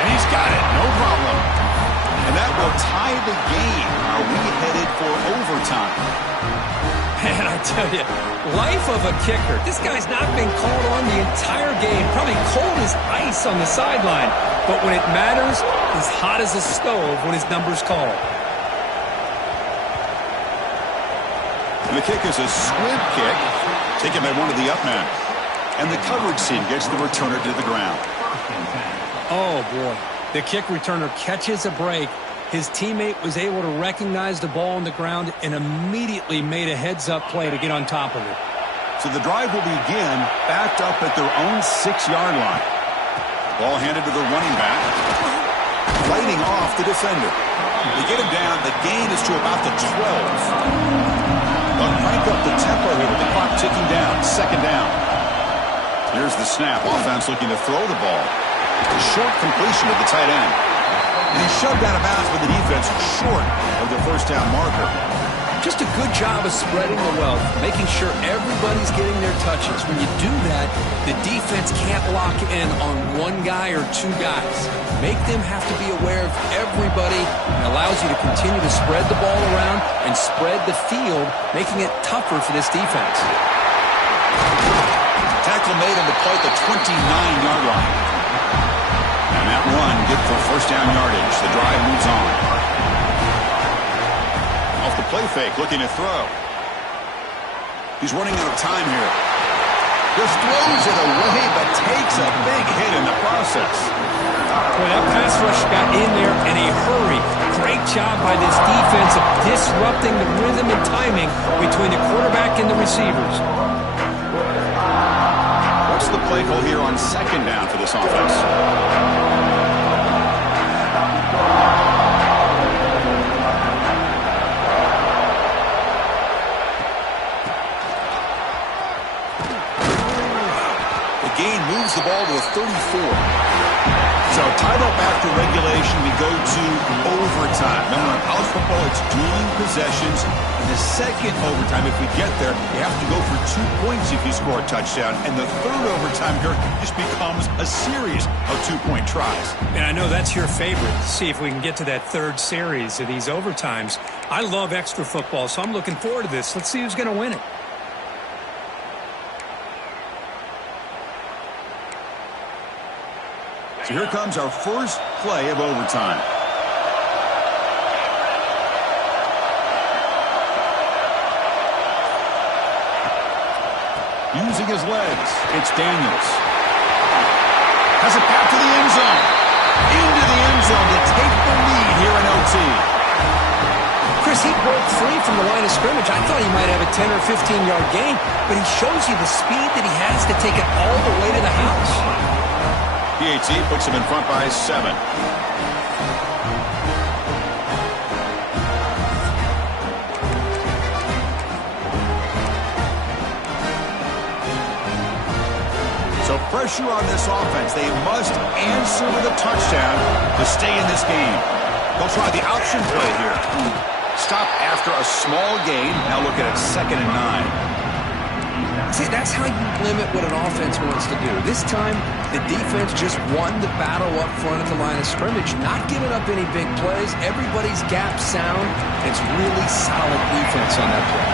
And he's got it, no problem. And that will tie the game. Are we headed for overtime? Man, I tell you, life of a kicker. This guy's not been called on the entire game. Probably cold as ice on the sideline. But when it matters, he's hot as a stove when his number's called. And the kick is a squib kick, taken by one of the up men. And the coverage team gets the returner to the ground. Oh, boy. The kick returner catches a break, His teammate was able to recognize the ball on the ground and immediately made a heads-up play to get on top of it. So the drive will begin backed up at their own 6-yard line. Ball handed to the running back. Fighting off the defender. They get him down. The gain is to about the 12. They'll crank up the tempo here with the clock ticking down. 2nd down. Here's the snap. Offense looking to throw the ball. A short completion to the tight end. And he's shoved out of bounds with the defense short of the 1st down marker. Just a good job of spreading the wealth, making sure everybody's getting their touches. When you do that, the defense can't lock in on one guy or two guys. Make them have to be aware of everybody, and allows you to continue to spread the ball around and spread the field, making it tougher for this defense. Tackle made on the play at the 29-yard line. And that run good for 1st down yardage. The drive moves on. Off the play fake, looking to throw. He's running out of time here. Just throws it away, but takes a big hit in the process. Well, that pass rush got in there in a hurry. Great job by this defense of disrupting the rhythm and timing between the quarterback and the receivers. What's the play call here on 2nd down for this offense? Gain moves the ball to the 34. So tied up after regulation, we go to overtime. Remember, in college football, it's dueling possessions. In the 2nd overtime, if we get there, you have to go for 2 points if you score a touchdown. And the 3rd overtime here just becomes a series of 2-point tries. And I know that's your favorite. See if we can get to that 3rd series of these overtimes. I love extra football, so I'm looking forward to this. Let's see who's going to win it. So here comes our first play of overtime. Using his legs, it's Daniels. Has a pass to the end zone. Into the end zone to take the lead here in OT. Chris, he broke free from the line of scrimmage. I thought he might have a 10 or 15-yard gain, but he shows you the speed that he has to take it all the way to the house. PAT puts him in front by 7. So pressure on this offense. They must answer with a touchdown to stay in this game. They'll try the option play here. Stop after a small gain. Now look at it, 2nd and 9. See, that's how you limit what an offense wants to do. This time, the defense just won the battle up front at the line of scrimmage, not giving up any big plays. Everybody's gap sound. It's really solid defense on that play.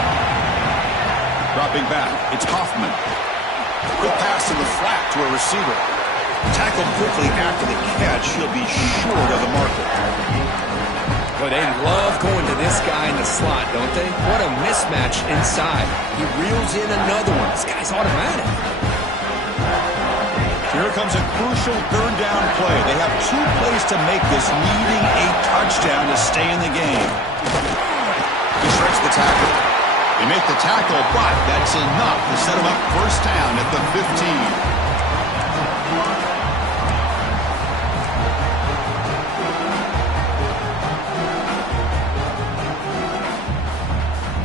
Dropping back, it's Hoffman. Good pass in the flat to a receiver. Tackled quickly after the catch. He'll be short of the marker. Boy, they love going to this guy in the slot, don't they? What a mismatch inside. He reels in another one. This guy's automatic. Here comes a crucial 3rd down play. They have 2 plays to make this, needing a touchdown to stay in the game. He strikes the tackle. They make the tackle, but that's enough to set him up 1st down at the 15.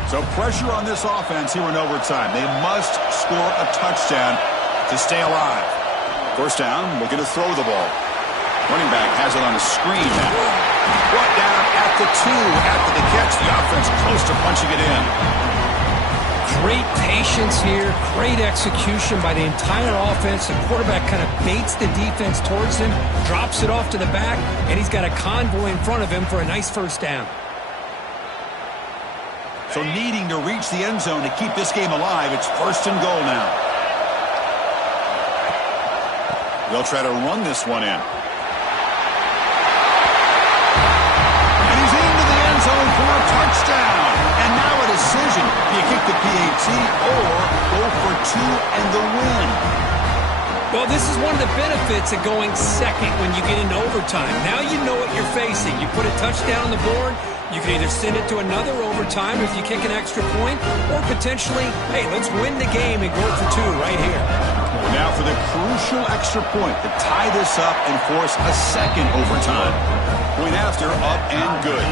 So pressure on this offense here in overtime. They must score a touchdown to stay alive. 1st down, looking to throw the ball. Running back has it on a screen now. Brought down at the 2 after the catch. The offense close to punching it in. Great patience here, great execution by the entire offense. The quarterback kind of baits the defense towards him, drops it off to the back, and he's got a convoy in front of him for a nice 1st down. So needing to reach the end zone to keep this game alive, it's 1st and goal now. They'll try to run this one in. And he's into the end zone for a touchdown. And now a decision. Do you kick the PAT or go for 2 and the win? Well, Well, this is one of the benefits of going second when you get into overtime. Now you know what you're facing. You put a touchdown on the board, you can either send it to another overtime if you kick an extra point, or potentially, hey, let's win the game and go for 2 right here. Now for the crucial extra point to tie this up and force a second overtime. Point after, up and good.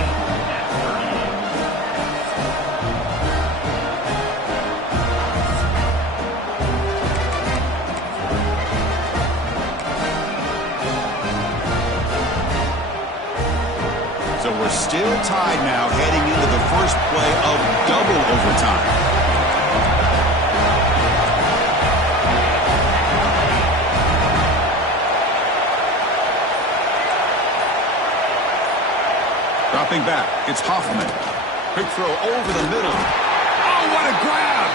So we're still tied now heading into the first play of double overtime. Dropping back, it's Hoffman. Quick throw over the middle. Oh, what a grab!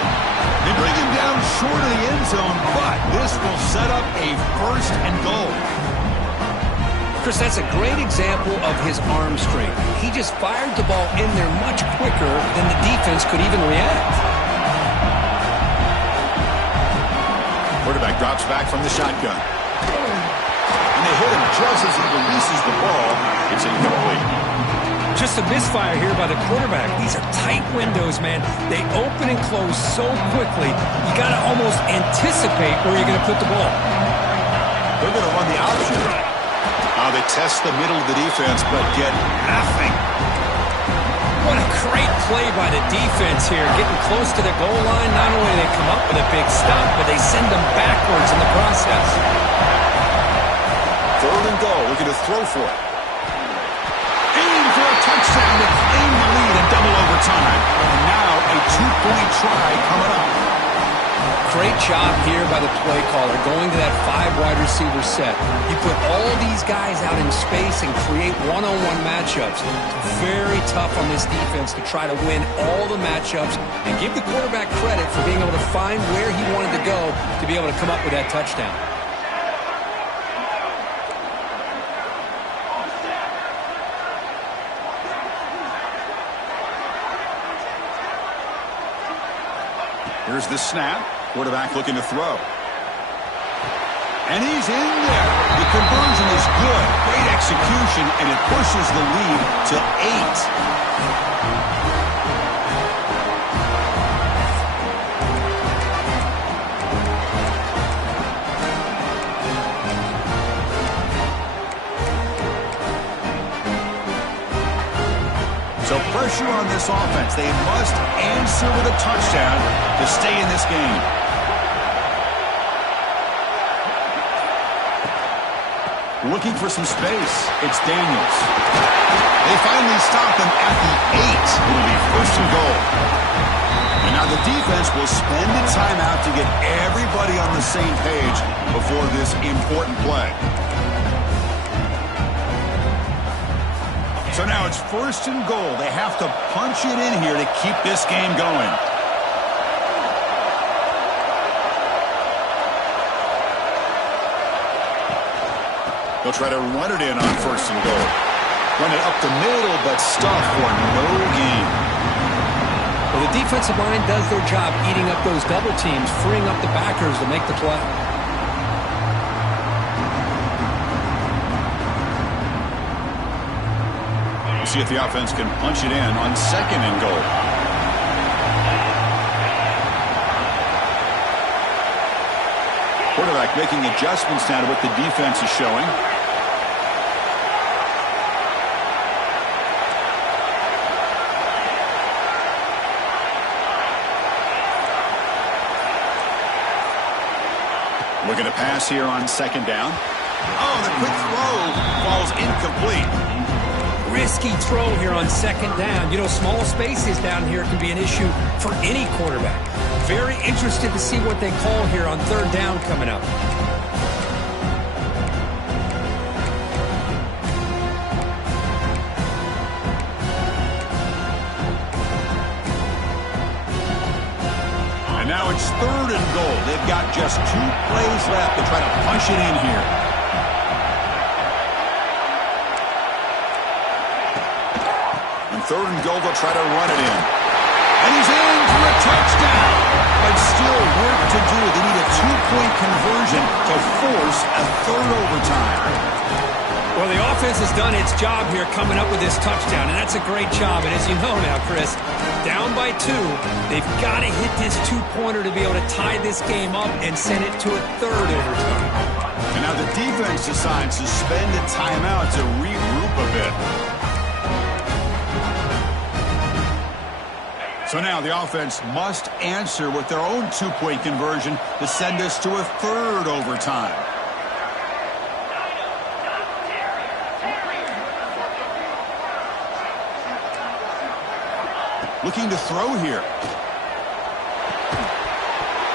They bring him down short of the end zone, but this will set up a 1st and goal. Chris, that's a great example of his arm strength. He just fired the ball in there much quicker than the defense could even react. Quarterback drops back from the shotgun. And they hit him just as he releases the ball. It's incomplete. Just a misfire here by the quarterback. These are tight windows, man. They open and close so quickly. You got to almost anticipate where you're going to put the ball. They're going to run the option. They test the middle of the defense, but get nothing. What a great play by the defense here. Getting close to the goal line. Not only do they come up with a big stop, but they send them backwards in the process. 3rd and goal. Looking to throw for it. Aim for a touchdown to claim the lead in double overtime. And now a 2-point try coming up. Great job here by the play caller, going to that 5 wide receiver set. You put all these guys out in space and create one-on-one matchups. It's very tough on this defense to try to win all the matchups and give the quarterback credit for being able to find where he wanted to go to be able to come up with that touchdown. Here's the snap. Quarterback looking to throw. And he's in there. The conversion is good. Great execution, and it pushes the lead to 8. So pressure on this offense. They must answer with a touchdown to stay in this game. Looking for some space. It's Daniels. They finally stop him at the 8. It'll be 1st and goal. And now the defense will spend a timeout to get everybody on the same page before this important play. So now it's 1st and goal. They have to punch it in here to keep this game going. They'll try to run it in on 1st and goal. Run it up the middle, but stuff for no gain. Well, the defensive line does their job eating up those double teams, freeing up the backers to make the play. See if the offense can punch it in on 2nd and goal. Quarterback making adjustments now to what the defense is showing. Looking to pass here on 2nd down. Oh, the quick throw falls incomplete. Risky throw here on 2nd down. You know, small spaces down here can be an issue for any quarterback. Very interested to see what they call here on 3rd down coming up. And now it's 3rd and goal. They've got just 2 plays left to try to punch it in here. On 3rd and goal, they'll try to run it in. And he's in for a touchdown. But still work to do. They need a 2-point conversion to force a third overtime. Well, the offense has done its job here coming up with this touchdown, and that's a great job. And as you know now, Chris, down by 2, they've got to hit this 2-pointer to be able to tie this game up and send it to a third overtime. And now the defense decides to spend a timeout to regroup a bit. So now the offense must answer with their own 2-point conversion to send us to a third overtime. Looking to throw here.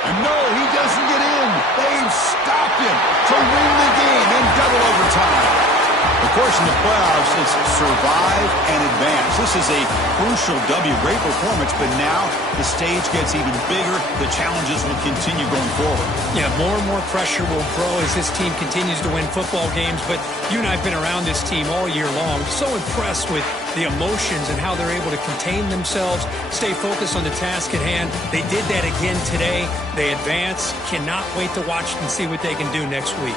And no, he doesn't get in. They've stopped him to win the game in double overtime. Of course, in the playoffs, it's survive and advance. This is a crucial W. Great performance, but now the stage gets even bigger. The challenges will continue going forward. Yeah, more and more pressure will grow as this team continues to win football games. But you and I have been around this team all year long. So impressed with the emotions and how they're able to contain themselves, stay focused on the task at hand. They did that again today. They advance. Cannot wait to watch and see what they can do next week.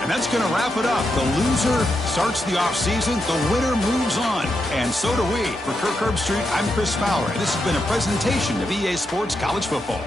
And that's going to wrap it up. The loser starts the offseason. The winner moves on. And so do we. For Kirk Herbstreit, I'm Chris Fowler. And this has been a presentation of EA Sports College Football.